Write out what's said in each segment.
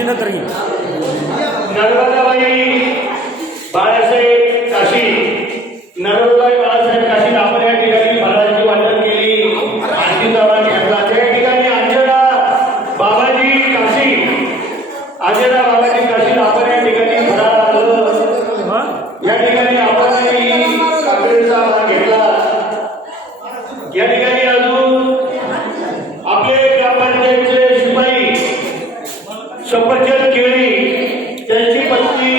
आणि नंतर घे. नर्मदाबाई बाळासाहेब काशी, नर्मदाबाई बाळासाहेब काशी आपण या ठिकाणी फराळाची वाटप केली. आरती चव्हाण घेतला त्या ठिकाणी अंजना बाबाजी काशी, अंजना बाबाजी काशी आपण या ठिकाणी फराळ या ठिकाणी आपण काकडीचा भाग घेतला. या ठिकाणी अजून आपले ग्रामपंचायतचे शिपाई सफरचंद केळी त्यांची पत्नी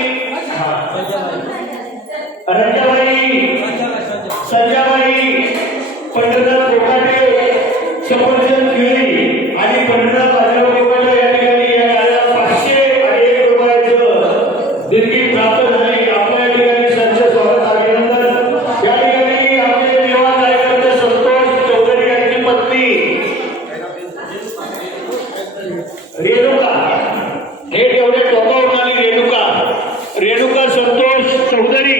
रंजाबाई संजाबाई पंढरनाथ कोकाटे, सफरचंद केळी आणि पंढरनाथ बाजीराव कोकाटे या ठिकाणी या 501 रुपयाचं देणगी प्राप्त झाली. आपल्या या ठिकाणी संच स्वागत अभिनंदन. या ठिकाणी आपले युवा कार्यकर्ते संतोष चौधरी यांची पत्नी रेणुका, हे तेवढे टोकावरून आली रेणुका संतोष चौधरी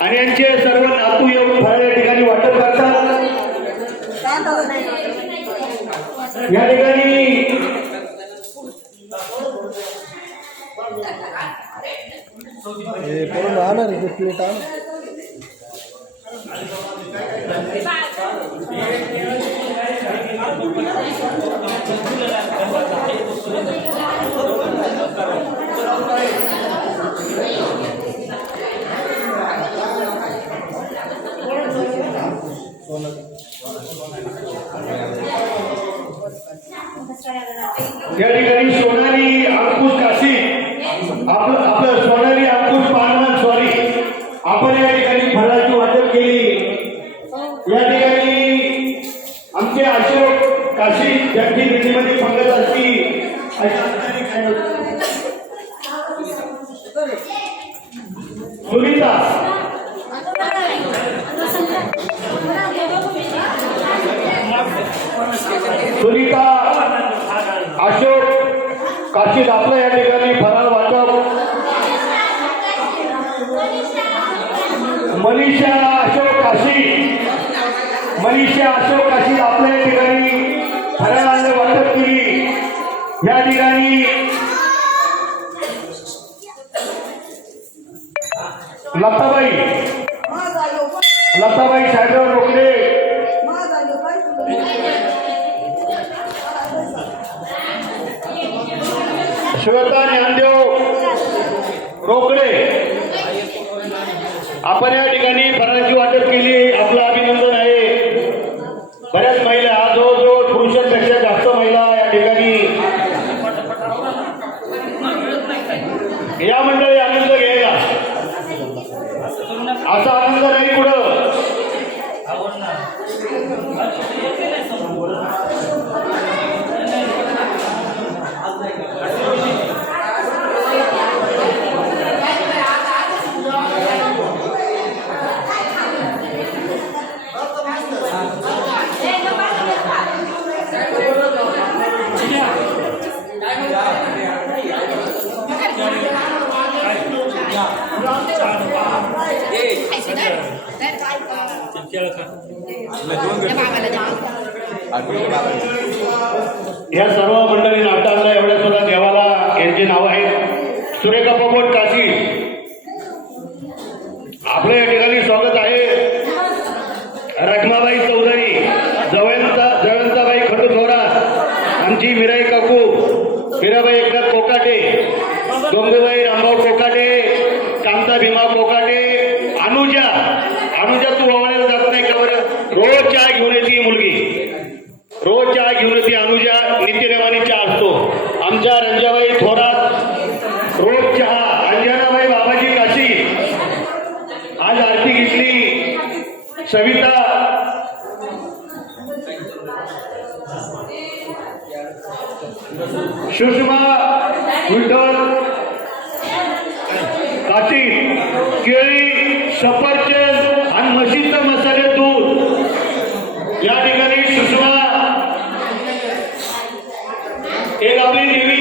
आणि यांचे सर्व नातू येऊन फळ या ठिकाणी वाटप करतात. या ठिकाणी प्लेट आण. या ठिकाणी सोनाली अंकुश काशी, आपलं सोनाली अंकुश पानवान सॉरी आपण या ठिकाणी फळाची वाटप केली. या ठिकाणी आमचे अशोक काशी ज्यांची दिल्लीमध्ये पंगत असती सुनीता अशोक काशी आपलं या ठिकाणी फराळ वाटप. मनीषा अशोक काशी आपल्या या ठिकाणी फराळाने वाटप केली. या ठिकाणी लताबाई साहेबराव रोकडे, श्वेता ज्ञानदेव रोकडे आपण या ठिकाणी फराळाची वाटप केली. आपलं अभिनंदन आहे. बऱ्याच महिला, जवळजवळ पुरुषांपेक्षा जास्त महिला या ठिकाणी या मंडळी आनंद घ्यायला. असा आनंद नाही पुढं. या सर्व मंडळी नाटकाला एवढ्या सुद्धा देवाला यांची नाव आहेत. सुरेखा पोपट काशी आपल्या या ठिकाणी स्वागत आहे. रखमाबाई चौधरी, जयवंताबाई खडूरगोरा, आमची मीराई काकू, मीराबाई एकनाथ कोकाटे, डोंगरबाई रामभाऊ कोकाटे, कांता भीमा कोकाटे, अनुजा तू ओवाळायला जात नाही का बरं? रोज चहा घेऊन येते मुलगी, रोज चहा घेऊन येते. अनुजा नित्यनेमाने चहा असतो. आमच्या रंजाबाई थोरात रोज चहा. अंजनाबाई बाबाजी काशी आज आरती घेतली. सविता सुषमा विठ्ठल काशी, केळी, सफरचंद आणि म्हशीचं मसाले दूध या ठिकाणी सुषमा एक आपली देवी